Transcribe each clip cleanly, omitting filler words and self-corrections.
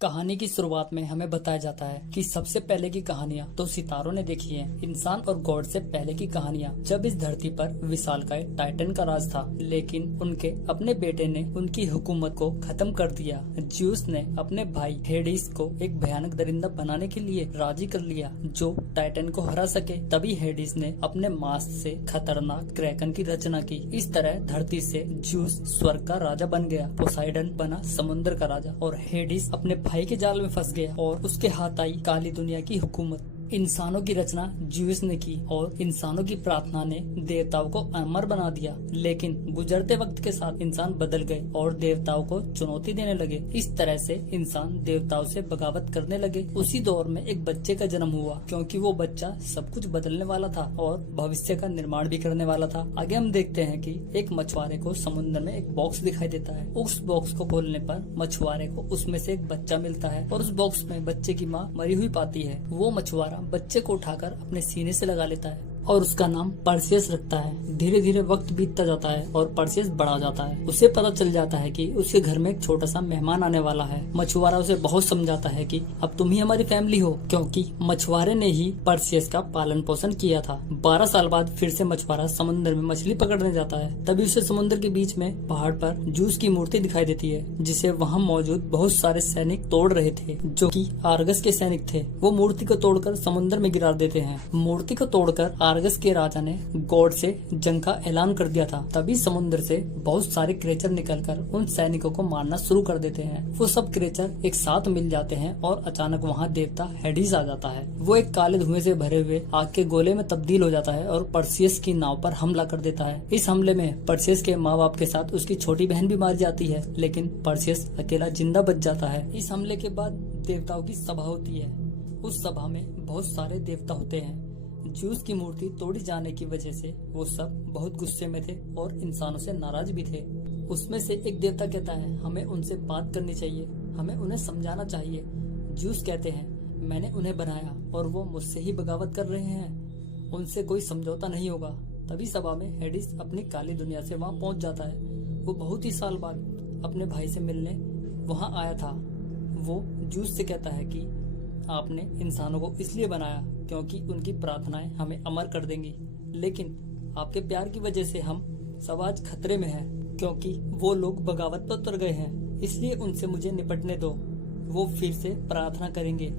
कहानी की शुरुआत में हमें बताया जाता है कि सबसे पहले की कहानियां तो सितारों ने देखी हैं। इंसान और गॉड से पहले की कहानियां जब इस धरती पर विशालकाय टाइटन का राज था, लेकिन उनके अपने बेटे ने उनकी हुकूमत को खत्म कर दिया। ज्यूस ने अपने भाई हेडिस को एक भयानक दरिंदा बनाने के लिए राजी कर लिया जो टाइटन को हरा सके। तभी हेडिस ने अपने मास्क से खतरनाक क्रैकन की रचना की। इस तरह धरती से ज्यूस स्वर्ग का राजा बन गया, पोसाइडन बना समुद्र का राजा और हेडिस अपने भाई के जाल में फंस गया और उसके हाथ आई काली दुनिया की हुकूमत। इंसानों की रचना ज्यूस ने की और इंसानों की प्रार्थना ने देवताओं को अमर बना दिया। लेकिन गुजरते वक्त के साथ इंसान बदल गए और देवताओं को चुनौती देने लगे। इस तरह से इंसान देवताओं से बगावत करने लगे। उसी दौर में एक बच्चे का जन्म हुआ, क्योंकि वो बच्चा सब कुछ बदलने वाला था और भविष्य का निर्माण भी करने वाला था। आगे हम देखते हैं कि एक मछुआरे को समुद्र में एक बॉक्स दिखाई देता है। उस बॉक्स को खोलने पर मछुआरे को उसमें से एक बच्चा मिलता है और उस बॉक्स में बच्चे की माँ मरी हुई पाती है। वो मछुआरा बच्चे को उठाकर अपने सीने से लगा लेता है और उसका नाम परसियस रखता है। धीरे धीरे वक्त बीतता जाता है और परसियस बड़ा जाता है। उसे पता चल जाता है कि उसके घर में एक छोटा सा मेहमान आने वाला है। मछुआरा उसे बहुत समझाता है कि अब तुम ही हमारी फैमिली हो, क्योंकि मछुआरे ने ही परसियस का पालन पोषण किया था। 12 साल बाद फिर से मछुआरा समुद्र में मछली पकड़ने जाता है। तभी उसे समुद्र के बीच में पहाड़ पर ज्यूस की मूर्ति दिखाई देती है, जिसे वहाँ मौजूद बहुत सारे सैनिक तोड़ रहे थे, जो कि आर्गस के सैनिक थे। वो मूर्ति को तोड़कर समुद्र में गिरा देते हैं। मूर्ति को तोड़कर आर्गस के राजा ने गॉड से जंग का ऐलान कर दिया था। तभी समुद्र से बहुत सारे क्रेचर निकलकर उन सैनिकों को मारना शुरू कर देते हैं। वो सब क्रेचर एक साथ मिल जाते हैं और अचानक वहाँ देवता हेडिस आ जाता है। वो एक काले धुएं से भरे हुए आग के गोले में तब्दील हो जाता है और परसियस की नाव पर हमला कर देता है। इस हमले में परसियस के माँ बाप के साथ उसकी छोटी बहन भी मारी जाती है, लेकिन परसियस अकेला जिंदा बच जाता है। इस हमले के बाद देवताओं की सभा होती है। उस सभा में बहुत सारे देवता होते हैं। ज्यूस की मूर्ति तोड़ी जाने की वजह से वो सब बहुत गुस्से में थे और इंसानों से नाराज भी थे। उसमें से एक देवता कहता है, हमें उनसे बात करनी चाहिए, हमें उन्हें समझाना चाहिए। ज्यूस कहते हैं, मैंने उन्हें बनाया और वो मुझसे ही बगावत कर रहे हैं, उनसे कोई समझौता नहीं होगा। तभी सभा में हेडिस अपनी काली दुनिया से वहाँ पहुँच जाता है। वो बहुत ही साल बाद अपने भाई से मिलने वहाँ आया था। वो ज्यूस से कहता है कि आपने इंसानों को इसलिए बनाया क्योंकि उनकी प्रार्थनाएं हमें अमर कर देंगी, लेकिन आपके प्यार की वजह से हम सब आज खतरे में हैं, क्योंकि वो लोग बगावत पर उतर गए हैं। इसलिए उनसे मुझे निपटने दो। वो फिर से प्रार्थना करेंगे,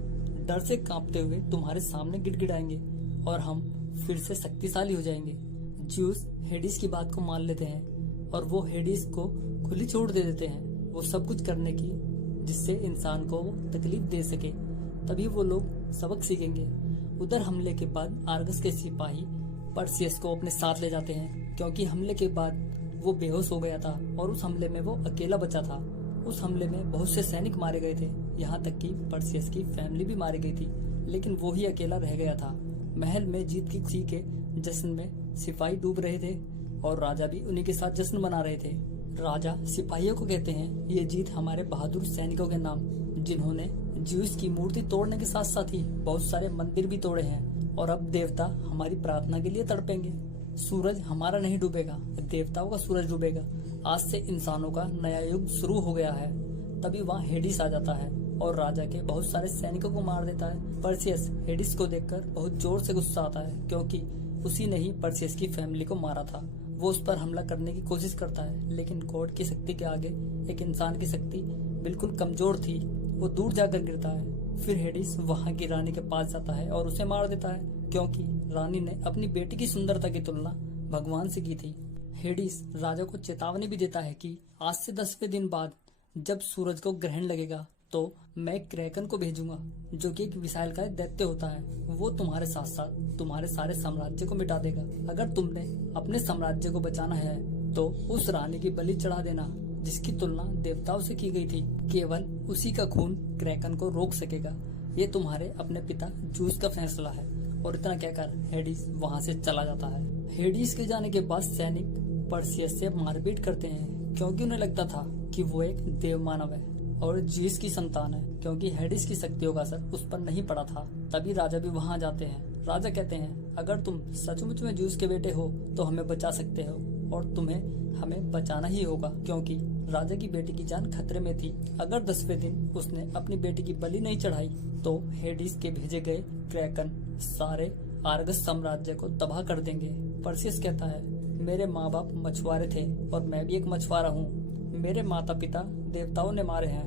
डर से कांपते हुए तुम्हारे सामने गिड़गिड़ाएंगे और हम फिर से शक्तिशाली हो जाएंगे। ज्यूस हेडिस की बात को मान लेते हैं और वो हेडिस को खुली छूट दे देते हैं वो सब कुछ करने की जिससे इंसान को वो तकलीफ दे सके। तभी वो लोग सबक सीखेंगे। उधर हमले के बाद आर्गस के सिपाही परसियस को अपने साथ ले जाते हैं, क्योंकि हमले के बाद वो बेहोश हो गया था और उस हमले में वो अकेला बचा था। उस हमले में बहुत से सैनिक मारे गए थे, यहाँ तक कि परसियस की फैमिली भी मारी गई थी, लेकिन वो ही अकेला रह गया था। महल में जीत की खुशी के जश्न में सिपाही डूब रहे थे और राजा भी उन्हीं के साथ जश्न मना रहे थे। राजा सिपाहियों को कहते हैं, ये जीत हमारे बहादुर सैनिकों के नाम, जिन्होंने ज्यूस की मूर्ति तोड़ने के साथ साथ ही बहुत सारे मंदिर भी तोड़े हैं और अब देवता हमारी प्रार्थना के लिए तड़पेंगे। सूरज हमारा नहीं डूबेगा, देवताओं का सूरज डूबेगा। आज से इंसानों का नया युग शुरू हो गया है। तभी वहाँ हेडिस आ जाता है और राजा के बहुत सारे सैनिकों को मार देता है। परसियस हेडिस को देखकर बहुत जोर से गुस्सा आता है, क्योंकि उसी ने ही परसियस की फैमिली को मारा था। वो उस पर हमला करने की कोशिश करता है, लेकिन गॉड की शक्ति के आगे एक इंसान की शक्ति बिल्कुल कमजोर थी। वो दूर जाकर गिरता है। फिर हेडिस वहाँ की रानी के पास जाता है और उसे मार देता है, क्योंकि रानी ने अपनी बेटी की सुंदरता की तुलना भगवान से की थी। हेडिस राजा को चेतावनी भी देता है कि आज से 10वें दिन बाद जब सूरज को ग्रहण लगेगा तो मैं क्रैकन को भेजूंगा, जो कि एक विशालकाय दैत्य होता है। वो तुम्हारे साथ साथ तुम्हारे सारे साम्राज्य को मिटा देगा। अगर तुमने अपने साम्राज्य को बचाना है तो उस रानी की बलि चढ़ा देना, जिसकी तुलना देवताओं से की गई थी। केवल उसी का खून क्रैकन को रोक सकेगा। ये तुम्हारे अपने पिता ज्यूस का फैसला है। और इतना कहकर हेडिस वहाँ से चला जाता है। हेडिस के जाने के बाद सैनिक परसियस से मारपीट करते हैं, क्योंकि उन्हें लगता था कि वो एक देव मानव है और ज्यूस की संतान है, क्योंकि हेडिस की शक्तियों का असर उस पर नहीं पड़ा था। तभी राजा भी वहाँ जाते हैं। राजा कहते हैं, अगर तुम सचमुच में ज्यूस के बेटे हो तो हमें बचा सकते हो और तुम्हें हमें बचाना ही होगा, क्योंकि राजा की बेटी की जान खतरे में थी। अगर 10वें दिन उसने अपनी बेटी की बलि नहीं चढ़ाई तो हेडिस के भेजे गए क्रैकन सारे आर्गस साम्राज्य को तबाह कर देंगे। परसियस कहता है, मेरे माँ बाप मछुआरे थे और मैं भी एक मछुआरा हूँ। मेरे माता पिता देवताओं ने मारे हैं।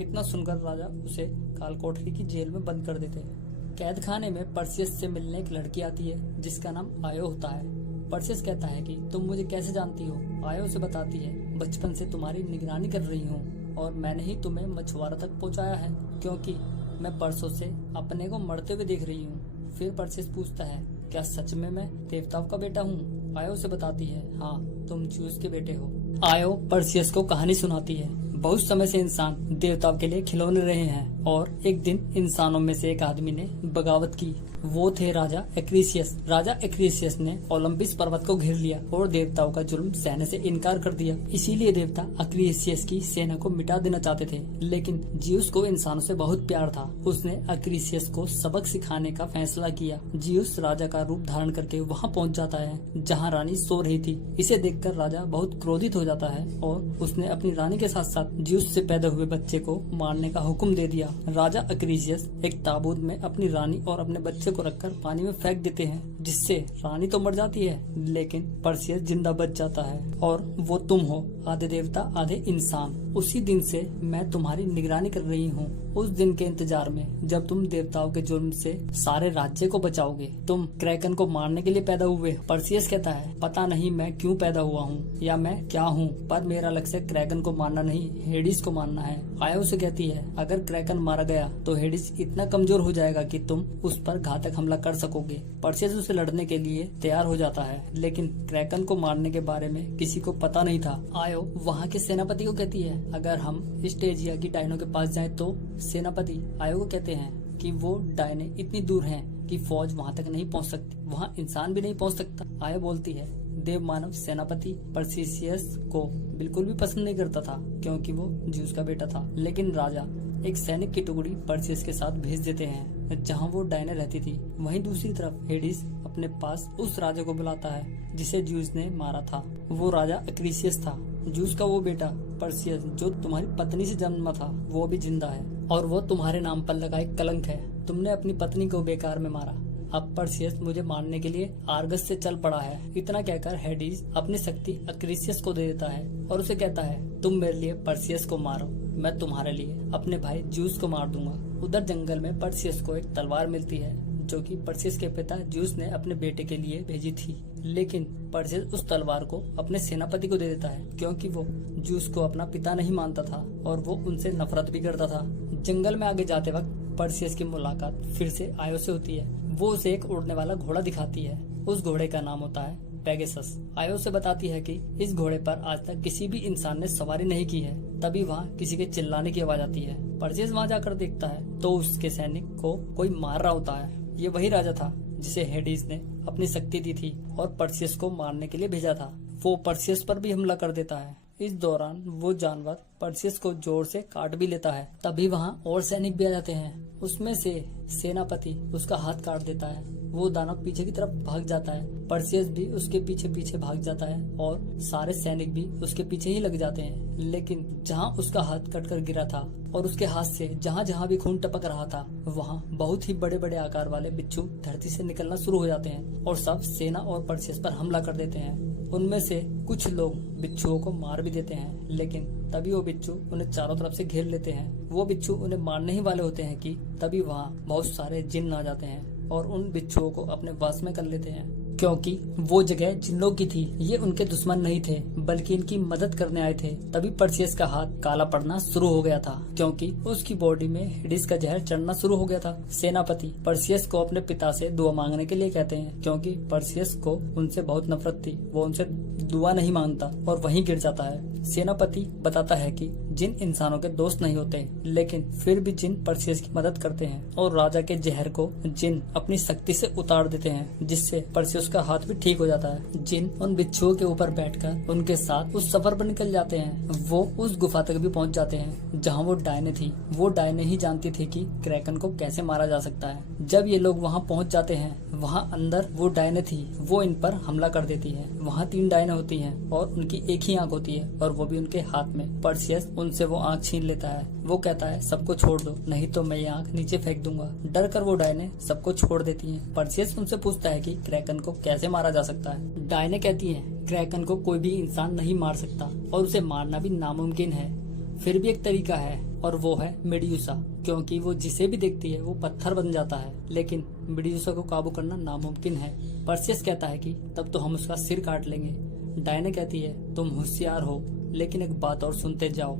इतना सुनकर राजा उसे कालकोठरी की जेल में बंद कर देते हैं। कैद खाने में परसियस से मिलने एक लड़की आती है जिसका नाम आयो होता है। परसियस कहता है कि तुम मुझे कैसे जानती हो। आयो उसे बताती है, बचपन से तुम्हारी निगरानी कर रही हूँ और मैंने ही तुम्हें मछुआरा तक पहुँचाया है क्योंकि मैं बरसों से अपने को मरते हुए देख रही हूँ। फिर परसियस पूछता है, क्या सच में मैं देवताओं का बेटा हूँ। आयो उसे बताती है, हाँ तुम ज्यूस के बेटे हो। आयो परसियस को कहानी सुनाती है। बहुत समय से इंसान देवताओं के लिए खिलौने रहे हैं और एक दिन इंसानों में से एक आदमी ने बगावत की। वो थे राजा एक्रीसियस। राजा एक्रीसियस ने ओलंपिस पर्वत को घेर लिया और देवताओं का जुल्म सहने से इनकार कर दिया। इसीलिए देवता एक्रीसियस की सेना को मिटा देना चाहते थे, लेकिन जियुस को इंसानों से बहुत प्यार था। उसने एक्रीसियस को सबक सिखाने का फैसला किया। जियुस राजा का रूप धारण करके वहाँ पहुँच जाता है जहाँ रानी सो रही थी। इसे देखकर राजा बहुत क्रोधित हो जाता है और उसने अपनी रानी के साथ साथ जियुस से पैदा हुए बच्चे को मारने का हुक्म दे दिया। राजा एक्रीसियस एक ताबूत में अपनी रानी और अपने बच्चे को रखकर पानी में फेंक देते हैं, जिससे रानी तो मर जाती है लेकिन परसियस जिंदा बच जाता है। और वो तुम हो, आधे देवता आधे इंसान। उसी दिन से मैं तुम्हारी निगरानी कर रही हूँ, उस दिन के इंतजार में जब तुम देवताओं के जुर्म से सारे राज्य को बचाओगे। तुम क्रैकन को मारने के लिए पैदा हुए। परसियस कहता है, पता नहीं मैं क्यों पैदा हुआ हूँ या मैं क्या हूँ, पर मेरा लक्ष्य क्रैकन को मारना नहीं, हेडिस को मारना है। आया उसे कहती है, अगर क्रैकन मारा गया तो हेडिस इतना कमजोर हो जाएगा कि तुम उस पर घातक हमला कर सकोगे। परसियस उसे लड़ने के लिए तैयार हो जाता है, लेकिन क्रैकन को मारने के बारे में किसी को पता नहीं था। आयो वहाँ के सेनापति को कहती है, अगर हम स्टेजिया की डायनों के पास जाएं तो। सेनापति आयो को कहते हैं कि वो डायने इतनी दूर हैं कि फौज वहाँ तक नहीं पहुँच सकती, वहाँ इंसान भी नहीं पहुँच सकता। आयो बोलती है, देव मानव सेनापति परसियस को बिल्कुल भी पसंद नहीं करता था क्योंकि वो ज्यूस का बेटा था। लेकिन राजा एक सैनिक की टुकड़ी परसियस के साथ भेज देते हैं जहां वो डायना रहती थी। वहीं दूसरी तरफ हेडिस अपने पास उस राजा को बुलाता है जिसे ज्यूस ने मारा था। वो राजा एक्रीसियस था। ज्यूस का वो बेटा परसियस जो तुम्हारी पत्नी से जन्मा था वो भी जिंदा है और वो तुम्हारे नाम पर लगा एक कलंक है। तुमने अपनी पत्नी को बेकार में मारा। अब परसियस मुझे मारने के लिए आर्गस से चल पड़ा है। इतना कहकर हेडिस अपनी शक्ति एक्रीसियस को दे देता है और उसे कहता है, तुम मेरे लिए परसियस को मारो, मैं तुम्हारे लिए अपने भाई ज्यूस को मार दूंगा। उधर जंगल में परसियस को एक तलवार मिलती है जो कि परसियस के पिता ज्यूस ने अपने बेटे के लिए भेजी थी, लेकिन परसियस उस तलवार को अपने सेनापति को दे देता है क्योंकि वो ज्यूस को अपना पिता नहीं मानता था और वो उनसे नफरत भी करता था। जंगल में आगे जाते वक्त परसियस की मुलाकात फिर से आयो से होती है। वो उसे एक उड़ने वाला घोड़ा दिखाती है। उस घोड़े का नाम होता है पेगासस। आयो से बताती है कि इस घोड़े पर आज तक किसी भी इंसान ने सवारी नहीं की है। तभी वहाँ किसी के चिल्लाने की आवाज आती है। परसियस वहाँ जाकर देखता है तो उसके सैनिक को कोई मार रहा होता है। ये वही राजा था जिसे हेडिस ने अपनी शक्ति दी थी और परसियस को मारने के लिए भेजा था। वो परसियस पर भी हमला कर देता है। इस दौरान वो जानवर परसियस को जोर से काट भी लेता है। तभी वहाँ और सैनिक भी आ जाते हैं। उसमें से सेनापति उसका हाथ काट देता है। वो दानव पीछे की तरफ भाग जाता है। परसियस भी उसके पीछे पीछे भाग जाता है और सारे सैनिक भी उसके पीछे ही लग जाते हैं। लेकिन जहाँ उसका हाथ कटकर गिरा था और उसके हाथ से जहाँ जहाँ भी खून टपक रहा था वहाँ बहुत ही बड़े बड़े आकार वाले बिच्छू धरती से निकलना शुरू हो जाते हैं और सब सेना और परसियस पर हमला कर देते हैं। उनमें से कुछ लोग बिच्छुओं को मार भी देते हैं, लेकिन तभी वो बिच्छू उन्हें चारों तरफ से घेर लेते हैं। वो बिच्छू उन्हें मारने ही वाले होते हैं कि तभी वहाँ बहुत सारे जिन्न आ जाते हैं और उन बिच्छुओं को अपने वश में कर लेते हैं। क्योंकि वो जगह जिन्नों की थी, ये उनके दुश्मन नहीं थे बल्कि इनकी मदद करने आए थे। तभी परसियस का हाथ काला पड़ना शुरू हो गया था क्योंकि उसकी बॉडी में हेडिस का जहर चढ़ना शुरू हो गया था। सेनापति परसियस को अपने पिता से दुआ मांगने के लिए कहते हैं क्योंकि परसियस को उनसे बहुत नफरत थी। वो उनसे दुआ नहीं मांगता और वहीं गिर जाता है। सेनापति बताता है कि जिन इंसानों के दोस्त नहीं होते लेकिन फिर भी जिन परसियस की मदद करते हैं और राजा के जहर को जिन अपनी शक्ति से उतार देते हैं, जिससे परसियस का हाथ भी ठीक हो जाता है। जिन उन बिच्छुओं के ऊपर बैठकर उनके साथ उस सफर पर निकल जाते हैं। वो उस गुफा तक भी पहुंच जाते हैं जहां वो डायने थी। वो डायने ही जानती थी कि क्रैकन को कैसे मारा जा सकता है। जब ये लोग वहां पहुंच जाते हैं वहाँ अंदर वो डायने थी, वो इन पर हमला कर देती है। वहाँ 3 डायने होती हैं और उनकी एक ही आंख होती है और वो भी उनके हाथ में। पर्सियस उनसे वो आंख छीन लेता है। वो कहता है सबको छोड़ दो, नहीं तो मैं ये आंख नीचे फेंक दूंगा। डर कर वो डायने सबको छोड़ देती हैं। पर्सियस उनसे पूछता है कि क्रैकन को कैसे मारा जा सकता है। डायने कहती हैं क्रैकन को कोई भी इंसान नहीं मार सकता और उसे मारना भी नामुमकिन है। फिर भी एक तरीका है और वो है मेड्यूसा, क्योंकि वो जिसे भी देखती है वो पत्थर बन जाता है। लेकिन मेड्यूसा को काबू करना नामुमकिन है। पर्सियस कहता है कि तब तो हम उसका सिर काट लेंगे। डायने कहती है तुम होशियार हो, लेकिन एक बात और सुनते जाओ,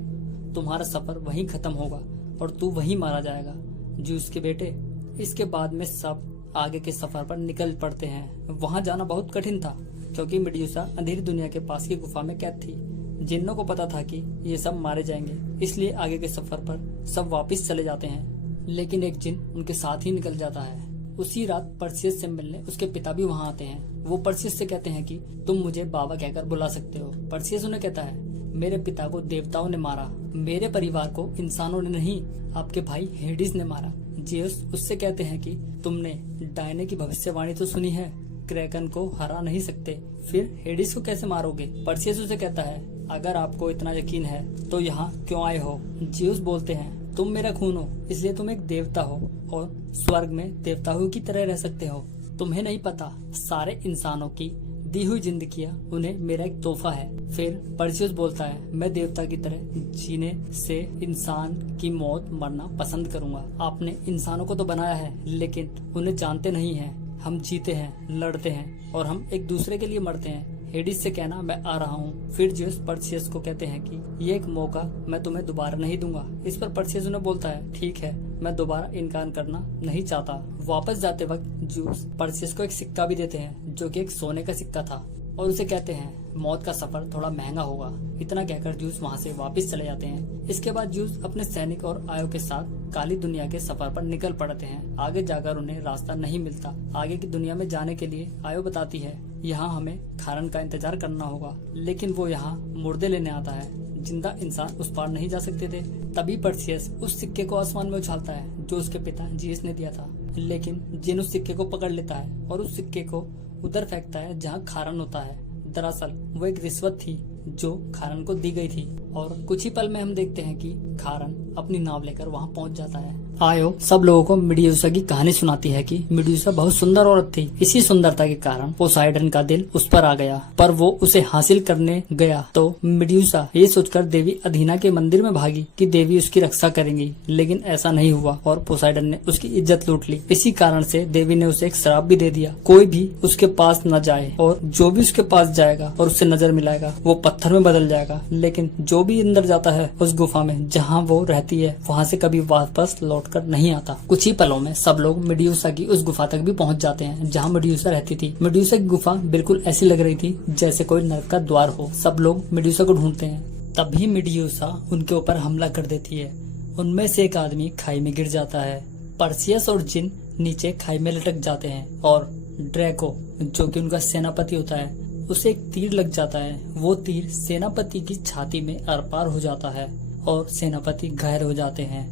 तुम्हारा सफर वहीं खत्म होगा और तू वहीं मारा जाएगा। ज्यूस के बेटे। इसके बाद में सब आगे के सफर पर निकल पड़ते हैं। वहाँ जाना बहुत कठिन था क्योंकि मेड्यूसा अंधेरी दुनिया के पास की गुफा में कैद थी। जिन्नों को पता था कि ये सब मारे जाएंगे, इसलिए आगे के सफर पर सब वापस चले जाते हैं। लेकिन एक जिन उनके साथ ही निकल जाता है। उसी रात पर्सियस से मिलने उसके पिता भी वहाँ आते हैं। वो पर्सियस से कहते हैं कि तुम मुझे बाबा कहकर बुला सकते हो। पर्सियस उन्हें कहता है मेरे पिता को देवताओं ने मारा, मेरे परिवार को इंसानों ने नहीं, आपके भाई हेडिस ने मारा। जियस उससे कहते हैं कि तुमने डायने की भविष्यवाणी तो सुनी है, क्रैकन को हरा नहीं सकते, फिर हेडिस को कैसे मारोगे। पर्सियस उसे कहता है अगर आपको इतना यकीन है तो यहाँ क्यों आए हो। जियस बोलते हैं तुम मेरा खून हो, इसलिए तुम एक देवता हो और स्वर्ग में देवताओं की तरह रह सकते हो। तुम्हें नहीं पता, सारे इंसानों की दी हुई जिंदगियां उन्हें मेरा एक तोहफा है। फिर पर्सियस बोलता है मैं देवता की तरह जीने से इंसान की मौत मरना पसंद करूंगा। आपने इंसानों को तो बनाया है, लेकिन उन्हें जानते नहीं है। हम जीते हैं, लड़ते हैं और हम एक दूसरे के लिए मरते हैं। हेडिस से कहना मैं आ रहा हूँ। फिर जियस पर्सियस को कहते हैं कि ये एक मौका मैं तुम्हें दोबारा नहीं दूंगा। इस पर पर्सियस उन्हें बोलता है ठीक है, मैं दोबारा इनकार करना नहीं चाहता। वापस जाते वक्त ज्यूस पर्सियस को एक सिक्का भी देते हैं जो कि एक सोने का सिक्का था और उसे कहते हैं मौत का सफर थोड़ा महंगा होगा। इतना कहकर ज्यूस वहाँ से वापस चले जाते हैं। इसके बाद ज्यूस अपने सैनिक और आयो के साथ काली दुनिया के सफर पर निकल पड़ते हैं। आगे जाकर उन्हें रास्ता नहीं मिलता। आगे की दुनिया में जाने के लिए आयो बताती है यहाँ हमें खारन का इंतजार करना होगा, लेकिन वो यहाँ मुर्दे लेने आता है। जिंदा इंसान उस पार नहीं जा सकते थे। तभी पर्सियस उस सिक्के को आसमान में उछालता है जो उसके पिता जियस ने दिया था, लेकिन जिन उस सिक्के को पकड़ लेता है और उस सिक्के को उधर फेंकता है जहाँ खारन होता है। दरअसल वो एक रिश्वत थी जो खारन को दी गई थी और कुछ ही पल में हम देखते हैं कि खारन अपनी नाव लेकर वहाँ पहुँच जाता है। आयो सब लोगों को मेड्यूसा की कहानी सुनाती है कि मेड्यूसा बहुत सुंदर औरत थी। इसी सुंदरता के कारण पोसाइडन का दिल उस पर आ गया, पर वो उसे हासिल करने गया तो मेड्यूसा ये सोचकर देवी अधीना के मंदिर में भागी कि देवी उसकी रक्षा करेंगी, लेकिन ऐसा नहीं हुआ और पोसाइडन ने उसकी इज्जत लूट ली। इसी कारण से देवी ने उसे एक श्राप भी दे दिया, कोई भी उसके पास न जाए और जो भी उसके पास जाएगा और उससे नजर मिलाएगा वो पत्थर में बदल जाएगा। लेकिन जो भी अंदर जाता है उस गुफा में जहाँ वो रहती है वहाँ से कभी वापस लौट कर नहीं आता। कुछ ही पलों में सब लोग मेड्यूसा की उस गुफा तक भी पहुंच जाते हैं जहां मेड्यूसा रहती थी। मेड्यूसा की गुफा बिल्कुल ऐसी लग रही थी जैसे कोई नरक का द्वार हो। सब लोग मेड्यूसा को ढूंढते हैं। तभी मेड्यूसा उनके ऊपर हमला कर देती है। उनमें से एक आदमी खाई में गिर जाता है। पर्सियस और जिन नीचे खाई में लटक जाते हैं और ड्रैको जो कि उनका सेनापति होता है उसे एक तीर लग जाता है। वो तीर सेनापति की छाती में आर पार हो जाता है और सेनापति घायल हो जाते हैं।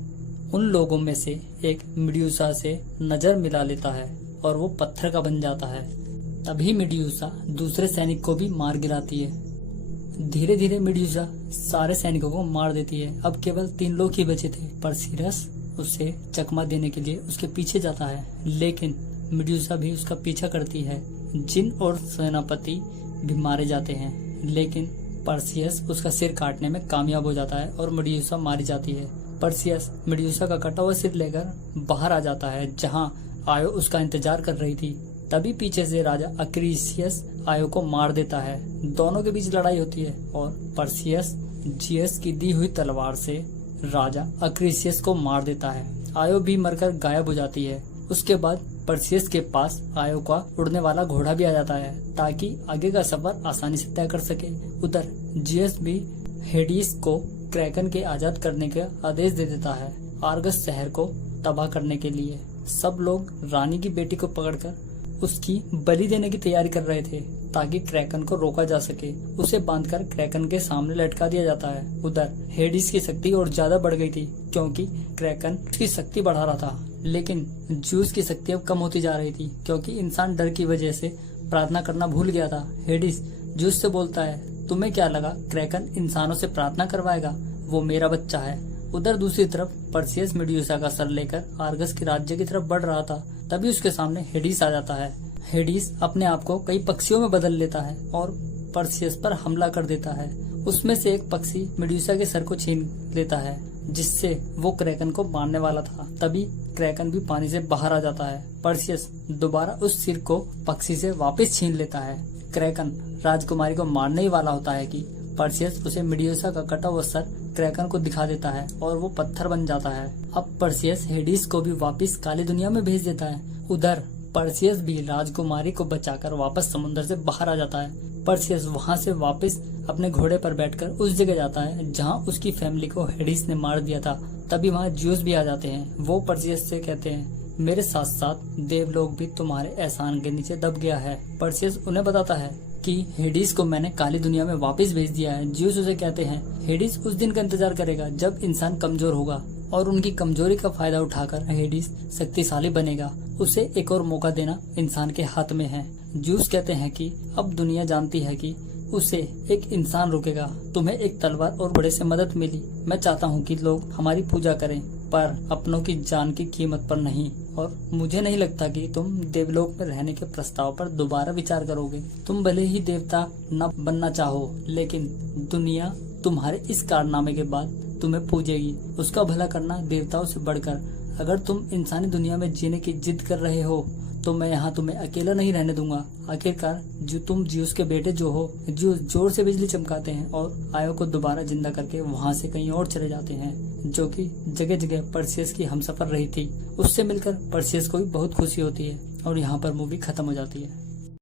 उन लोगों में से एक मेड्यूसा से नजर मिला लेता है और वो पत्थर का बन जाता है। तभी मेड्यूसा दूसरे सैनिक को भी मार गिराती है। धीरे धीरे मेड्यूसा सारे सैनिकों को मार देती है। अब केवल 3 लोग ही बचे थे। पर्सियस उसे चकमा देने के लिए उसके पीछे जाता है, लेकिन मेड्यूसा भी उसका पीछा करती है। जिन और सेनापति भी मारे जाते हैं, लेकिन पर्सियस उसका सिर काटने में कामयाब हो जाता है और मेड्यूसा मारी जाती है। पर्सियस मेड्यूसा का कटा हुआ सिर लेकर बाहर आ जाता है जहां आयो उसका इंतजार कर रही थी। तभी पीछे से राजा अक्रीसियस आयो को मार देता है। दोनों के बीच लड़ाई होती है और पर्सियस जियस की दी हुई तलवार से राजा अक्रीसियस को मार देता है। आयो भी मरकर गायब हो जाती है। उसके बाद पर्सियस के पास आयो का उड़ने वाला घोड़ा भी आ जाता है ताकि आगे का सफर आसानी से तय कर सके। उधर जियस भी हेडिस को क्रैकन के आजाद करने का आदेश दे देता है आर्गस शहर को तबाह करने के लिए। सब लोग रानी की बेटी को पकड़कर उसकी बलि देने की तैयारी कर रहे थे ताकि क्रैकन को रोका जा सके। उसे बांधकर क्रैकन के सामने लटका दिया जाता है। उधर हेडिस की शक्ति और ज्यादा बढ़ गई थी क्योंकि क्रैकन उसकी शक्ति बढ़ा रहा था, लेकिन ज्यूस की शक्ति अब कम होती जा रही थी क्योंकि इंसान डर की वजह से प्रार्थना करना भूल गया था। हेडिस ज्यूस से बोलता है, तुम्हें क्या लगा क्रैकन इंसानों से प्रार्थना करवाएगा? वो मेरा बच्चा है। उधर दूसरी तरफ परसियस मेडुसा का सर लेकर आर्गस के राज्य की तरफ बढ़ रहा था। तभी उसके सामने हेडिस आ जाता है। हेडिस अपने आप को कई पक्षियों में बदल लेता है और परसियस पर हमला कर देता है। उसमें से एक पक्षी मेडुसा के सर को छीन लेता है, जिससे वो क्रैकन को मारने वाला था। तभी क्रैकन भी पानी से बाहर आ जाता है। परसियस दोबारा उस सिर को पक्षी से वापस छीन लेता है। क्रैकन राजकुमारी को मारने ही वाला होता है कि परसियस उसे मेडुसा का कटा हुआ सर क्रैकन को दिखा देता है और वो पत्थर बन जाता है। अब परसियस हेडिस को भी वापस काली दुनिया में भेज देता है। उधर परसियस भी राजकुमारी को बचाकर वापस समुद्र से बाहर आ जाता है। परसियस वहाँ से वापस अपने घोड़े पर बैठकर उस जगह जाता है जहाँ उसकी फैमिली को हेडिस ने मार दिया था। तभी वहाँ ज्यूस भी आ जाते हैं। वो परसियस से कहते हैं, मेरे साथ साथ देवलोक भी तुम्हारे एहसान के नीचे दब गया है। परसियस उन्हें बताता है कि हेडिस को मैंने काली दुनिया में वापस भेज दिया है। ज्यूस उसे कहते हैं, हेडिस उस दिन का इंतजार करेगा जब इंसान कमजोर होगा और उनकी कमजोरी का फायदा उठाकर हेडिस शक्तिशाली बनेगा। उसे एक और मौका देना इंसान के हाथ में है। ज्यूस कहते हैं कि अब दुनिया जानती है कि उसे एक इंसान रोकेगा। तुम्हें एक तलवार और बड़े से मदद मिली। मैं चाहता हूँ कि लोग हमारी पूजा करें, पर अपनों की जान की कीमत पर नहीं। और मुझे नहीं लगता कि तुम देवलोक में रहने के प्रस्ताव पर दोबारा विचार करोगे। तुम भले ही देवता न बनना चाहो, लेकिन दुनिया तुम्हारे इस कारनामे के बाद तुम्हें पूजेगी। उसका भला करना देवताओं से बढ़कर। अगर तुम इंसानी दुनिया में जीने की जिद कर रहे हो तो मैं यहाँ तुम्हें अकेला नहीं रहने दूंगा। आखिरकार जो तुम ज्यूस के बेटे जो हो। ज्यूस जोर से बिजली चमकाते हैं और आयो को दोबारा जिंदा करके वहाँ से कहीं और चले जाते हैं, जो कि जगह जगह परसियस की हमसफर रही थी। उससे मिलकर परसियस को भी बहुत खुशी होती है और यहाँ पर मूवी खत्म हो जाती है।